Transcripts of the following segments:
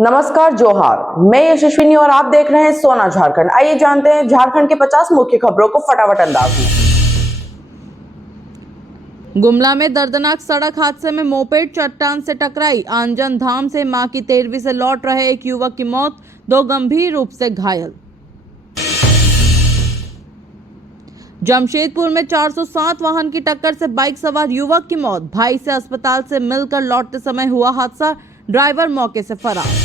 नमस्कार, जोहार। मैं यशस्विनी और आप देख रहे हैं सोना झारखंड। आइए जानते हैं झारखंड के 50 मुख्य खबरों को फटाफट अंदाज में। गुमला में दर्दनाक सड़क हादसे में मोपेड चट्टान से टकराई। आंजन धाम से मां की तेरहवीं से लौट रहे एक युवक की मौत, 2 गंभीर रूप से घायल। जमशेदपुर में 407 वाहन की टक्कर से बाइक सवार युवक की मौत। भाई से अस्पताल से मिलकर लौटते समय हुआ हादसा, ड्राइवर मौके से फरार।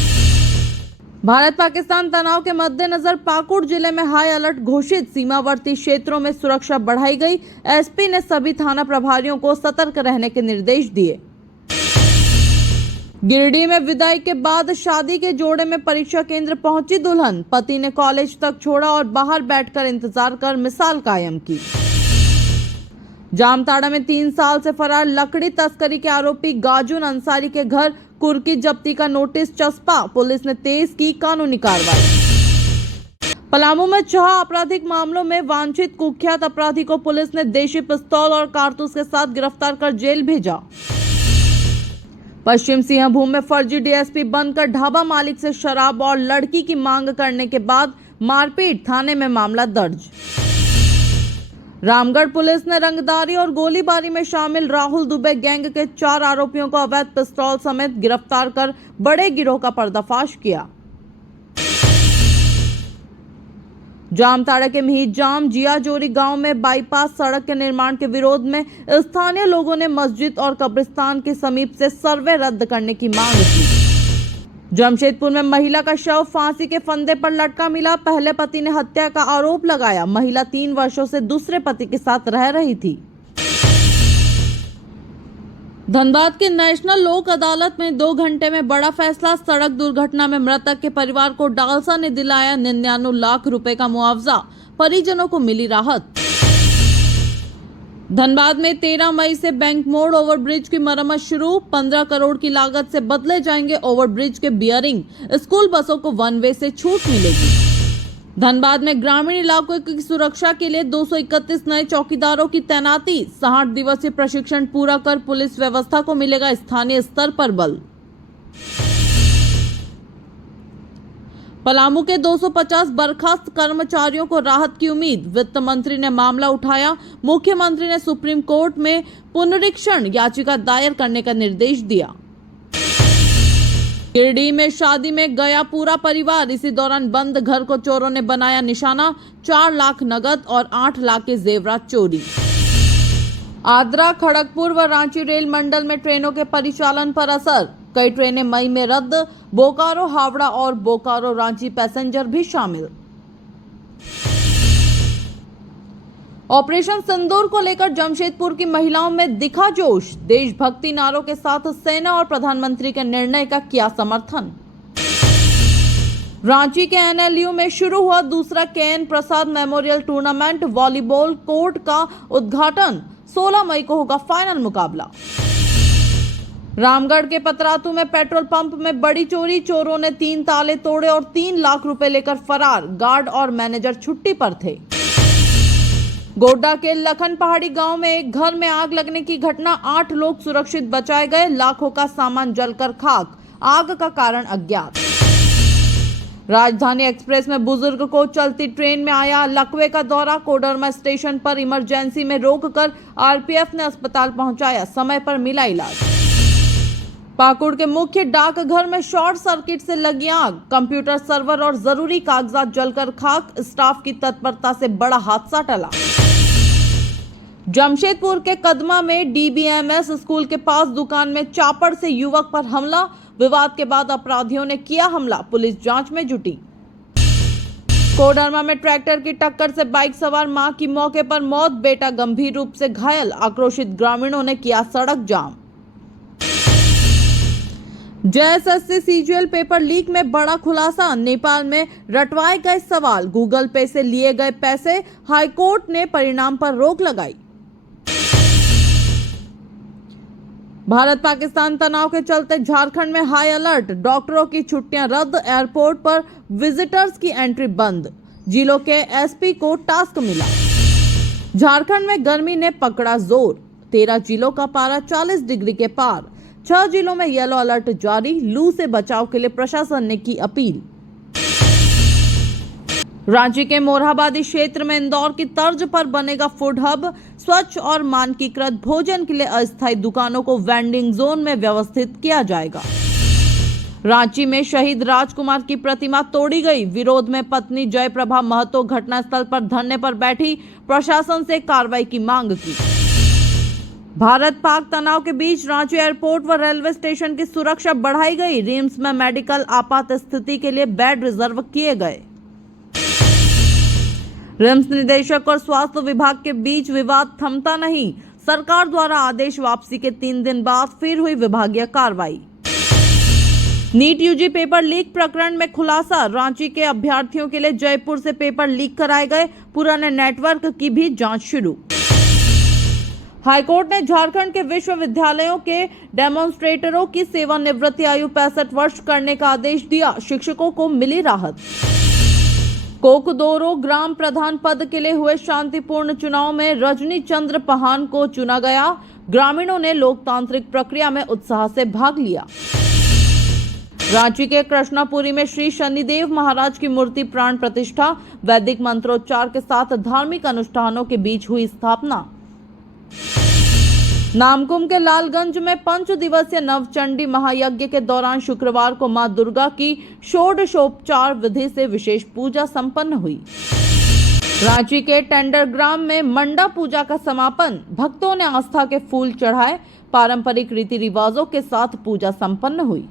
भारत पाकिस्तान तनाव के मद्देनजर पाकुड़ जिले में हाई अलर्ट घोषित। सीमावर्ती क्षेत्रों में सुरक्षा बढ़ाई गई। एसपी ने सभी थाना प्रभारियों को सतर्क रहने के निर्देश दिए। गिरिडीह में विदाई के बाद शादी के जोड़े में परीक्षा केंद्र पहुंची दुल्हन। पति ने कॉलेज तक छोड़ा और बाहर बैठकर इंतजार कर मिसाल कायम की। जामताड़ा में 3 साल से फरार लकड़ी तस्करी के आरोपी गाजुन अंसारी के घर कुर्की जब्ती का नोटिस चस्पा। पुलिस ने तेज की कानूनी कार्रवाई। पलामू में 6 आपराधिक मामलों में वांछित कुख्यात अपराधी को पुलिस ने देशी पिस्तौल और कारतूस के साथ गिरफ्तार कर जेल भेजा। पश्चिम सिंहभूम में फर्जी डीएसपी बनकर ढाबा मालिक से शराब और लड़की की मांग करने के बाद मारपीट, थाने में मामला दर्ज। रामगढ़ पुलिस ने रंगदारी और गोलीबारी में शामिल राहुल दुबे गैंग के 4 आरोपियों को अवैध पिस्तौल समेत गिरफ्तार कर बड़े गिरोह का पर्दाफाश किया। जामताड़ा के मिहिजाम जियाजोरी गांव में बाईपास सड़क के निर्माण के विरोध में स्थानीय लोगों ने मस्जिद और कब्रिस्तान के समीप से सर्वे रद्द करने की मांग की। जमशेदपुर में महिला का शव फांसी के फंदे पर लटका मिला। पहले पति ने हत्या का आरोप लगाया। महिला 3 वर्षों से दूसरे पति के साथ रह रही थी। धनबाद के नेशनल लोक अदालत में 2 घंटे में बड़ा फैसला। सड़क दुर्घटना में मृतक के परिवार को डालसा ने दिलाया 99 लाख रुपए का मुआवजा। परिजनों को मिली राहत। धनबाद में 13 मई से बैंक मोड़ ओवरब्रिज की मरम्मत शुरू। 15 करोड़ की लागत से बदले जाएंगे ओवरब्रिज के बियरिंग। स्कूल बसों को 1 वे से छूट मिलेगी। धनबाद में ग्रामीण इलाकों की सुरक्षा के लिए 231 नए चौकीदारों की तैनाती। 60 दिवसीय प्रशिक्षण पूरा कर पुलिस व्यवस्था को मिलेगा स्थानीय स्तर पर बल। पलामू के 250 बर्खास्त कर्मचारियों को राहत की उम्मीद। वित्त मंत्री ने मामला उठाया। मुख्यमंत्री ने सुप्रीम कोर्ट में पुनरीक्षण याचिका दायर करने का निर्देश दिया। गिरिडीह में शादी में गया पूरा परिवार। इसी दौरान बंद घर को चोरों ने बनाया निशाना। 4 लाख नगद और 8 लाख के जेवरात चोरी। आद्रा, खड़गपुर व रांची रेल मंडल में ट्रेनों के परिचालन पर असर। कई ट्रेनें मई में रद्द। बोकारो हावड़ा और बोकारो रांची पैसेंजर भी शामिल। ऑपरेशन सिंदूर को लेकर जमशेदपुर की महिलाओं में दिखा जोश। देशभक्ति नारों के साथ सेना और प्रधानमंत्री के निर्णय का किया समर्थन। रांची के एनएलयू में शुरू हुआ दूसरा केएन प्रसाद मेमोरियल टूर्नामेंट। वॉलीबॉल कोर्ट का उद्घाटन। 16 मई को होगा फाइनल मुकाबला। रामगढ़ के पतरातू में पेट्रोल पंप में बड़ी चोरी। चोरों ने 3 ताले तोड़े और 3 लाख रुपए लेकर फरार। गार्ड और मैनेजर छुट्टी पर थे। गोड्डा के लखन पहाड़ी गांव में एक घर में आग लगने की घटना। 8 लोग सुरक्षित बचाए गए। लाखों का सामान जलकर खाक। आग का कारण अज्ञात। राजधानी एक्सप्रेस में बुजुर्ग को चलती ट्रेन में आया लकवे का दौरा। कोडरमा स्टेशन पर इमरजेंसी में रोककर आरपीएफ ने अस्पताल पहुंचाया। समय पर मिला इलाज। पाकुड़ के मुख्य डाकघर में शॉर्ट सर्किट से लगी आग। कंप्यूटर सर्वर और जरूरी कागजात जलकर खाक। स्टाफ की तत्परता से बड़ा हादसा टला। जमशेदपुर के कदमा में डीबीएमएस स्कूल के पास दुकान में चापड़ से युवक पर हमला। विवाद के बाद अपराधियों ने किया हमला। पुलिस जांच में जुटी। कोडरमा में ट्रैक्टर की टक्कर से बाइक सवार मां की मौके पर मौत। बेटा गंभीर रूप से घायल। आक्रोशित ग्रामीणों ने किया सड़क जाम। जेएसएससी सीजीएल पेपर लीक में बड़ा खुलासा। नेपाल में रटवाए गए सवाल। गूगल पे से लिए गए पैसे। हाईकोर्ट ने परिणाम पर रोक लगाई। भारत पाकिस्तान तनाव के चलते झारखंड में हाई अलर्ट। डॉक्टरों की छुट्टियां रद्द। एयरपोर्ट पर विजिटर्स की एंट्री बंद। जिलों के एसपी को टास्क मिला। झारखंड में गर्मी ने पकड़ा जोर। 13 जिलों का पारा 40 डिग्री के पार। 6 जिलों में येलो अलर्ट जारी, लू से बचाव के लिए प्रशासन ने की अपील। रांची के मोरहाबादी क्षेत्र में इंदौर की तर्ज पर बनेगा फूड हब, स्वच्छ और मानकीकृत भोजन के लिए अस्थायी दुकानों को वेंडिंग जोन में व्यवस्थित किया जाएगा। रांची में शहीद राजकुमार की प्रतिमा तोड़ी गई, विरोध में पत्नी जयप्रभा महतो घटनास्थल पर धरने पर बैठी, प्रशासन से कार्रवाई की मांग की। भारत पाक तनाव के बीच रांची एयरपोर्ट व रेलवे स्टेशन की सुरक्षा बढ़ाई गई, रिम्स में मेडिकल आपात स्थिति के लिए बेड रिजर्व किए गए। रिम्स निदेशक और स्वास्थ्य विभाग के बीच विवाद थमता नहीं, सरकार द्वारा आदेश वापसी के 3 दिन बाद फिर हुई विभागीय कार्रवाई। नीट यूजी पेपर लीक प्रकरण में खुलासा, रांची के अभ्यर्थियों के लिए जयपुर से पेपर लीक कराए गए, पुराने नेटवर्क की भी जांच शुरू। हाईकोर्ट ने झारखंड के विश्वविद्यालयों के डेमोन्स्ट्रेटरों की सेवानिवृत्ति आयु 65 वर्ष करने का आदेश दिया, शिक्षकों को मिली राहत। कोकदोरो ग्राम प्रधान पद के लिए हुए शांतिपूर्ण चुनाव में रजनी चंद्र पहान को चुना गया, ग्रामीणों ने लोकतांत्रिक प्रक्रिया में उत्साह से भाग लिया। रांची के कृष्णापुरी में श्री शनिदेव महाराज की मूर्ति प्राण प्रतिष्ठा, वैदिक मंत्रोच्चार के साथ धार्मिक अनुष्ठानों के बीच हुई स्थापना। नामकुम के लालगंज में 5 दिवसीय नवचंडी महायज्ञ के दौरान शुक्रवार को मां दुर्गा की षोडशोपचार विधि से विशेष पूजा संपन्न हुई। रांची के टेंडरग्राम में मंडा पूजा का समापन, भक्तों ने आस्था के फूल चढ़ाए, पारंपरिक रीति रिवाजों के साथ पूजा संपन्न हुई।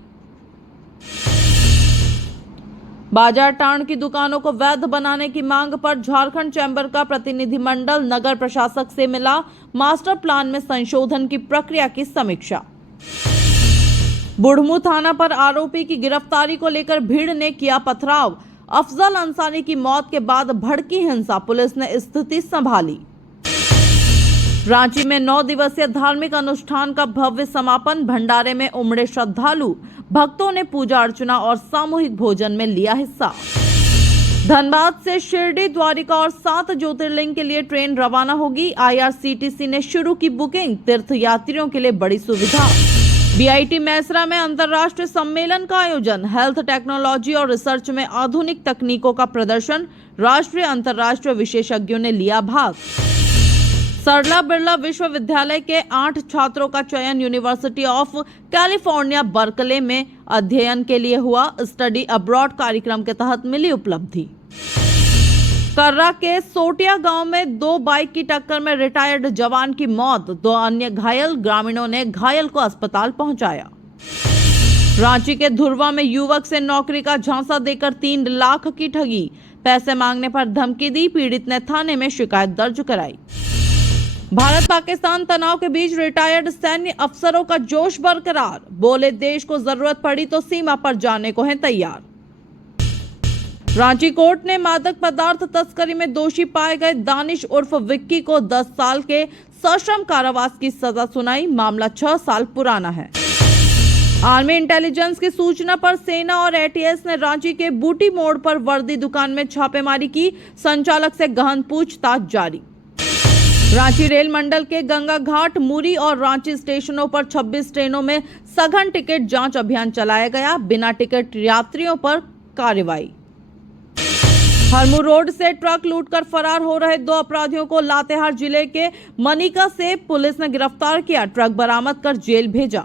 बाजार टाण की दुकानों को वैध बनाने की मांग पर झारखंड चैंबर का प्रतिनिधिमंडल नगर प्रशासक से मिला, मास्टर प्लान में संशोधन की प्रक्रिया की समीक्षा। बुढ़मू थाना पर आरोपी की गिरफ्तारी को लेकर भीड़ ने किया पथराव, अफजल अंसारी की मौत के बाद भड़की हिंसा, पुलिस ने स्थिति संभाली। रांची में 9 दिवसीय धार्मिक अनुष्ठान का भव्य समापन, भंडारे में उमड़े श्रद्धालु, भक्तों ने पूजा अर्चना और सामूहिक भोजन में लिया हिस्सा। धनबाद से शिरडी, द्वारिका और 7 ज्योतिर्लिंग के लिए ट्रेन रवाना होगी, IRCTC ने शुरू की बुकिंग, तीर्थ यात्रियों के लिए बड़ी सुविधा। BIT मैसरा में अंतर्राष्ट्रीय सम्मेलन का आयोजन, हेल्थ टेक्नोलॉजी और रिसर्च में आधुनिक तकनीकों का प्रदर्शन, राष्ट्रीय अंतर्राष्ट्रीय विशेषज्ञों ने लिया भाग। सरला बिरला विश्वविद्यालय के 8 छात्रों का चयन, यूनिवर्सिटी ऑफ कैलिफोर्निया बर्कले में अध्ययन के लिए हुआ, स्टडी अब्रॉड कार्यक्रम के तहत मिली उपलब्धि। कर्रा के सोटिया गांव में 2 बाइक की टक्कर में रिटायर्ड जवान की मौत, 2 अन्य घायल, ग्रामीणों ने घायल को अस्पताल पहुंचाया। रांची के धुरवा में युवक से नौकरी का झांसा देकर 3 लाख की ठगी, पैसे मांगने पर धमकी दी, पीड़ित ने थाने में शिकायत दर्ज कराई। भारत पाकिस्तान तनाव के बीच रिटायर्ड सैन्य अफसरों का जोश बरकरार, बोले देश को जरूरत पड़ी तो सीमा पर जाने को हैं तैयार। रांची कोर्ट ने मादक पदार्थ तस्करी में दोषी पाए गए दानिश उर्फ विक्की को 10 साल के सश्रम कारावास की सजा सुनाई, मामला 6 साल पुराना है। आर्मी इंटेलिजेंस की सूचना पर सेना और ATS ने रांची के बूटी मोड़ पर वर्दी दुकान में छापेमारी की, संचालक से गहन पूछताछ जारी। रांची रेल मंडल के गंगा घाट, मुरी और रांची स्टेशनों पर 26 ट्रेनों में सघन टिकट जांच अभियान चलाया गया, बिना टिकट यात्रियों पर कार्रवाई। हरमू रोड से ट्रक लूटकर फरार हो रहे 2 अपराधियों को लातेहार जिले के मनिका से पुलिस ने गिरफ्तार किया, ट्रक बरामद कर जेल भेजा।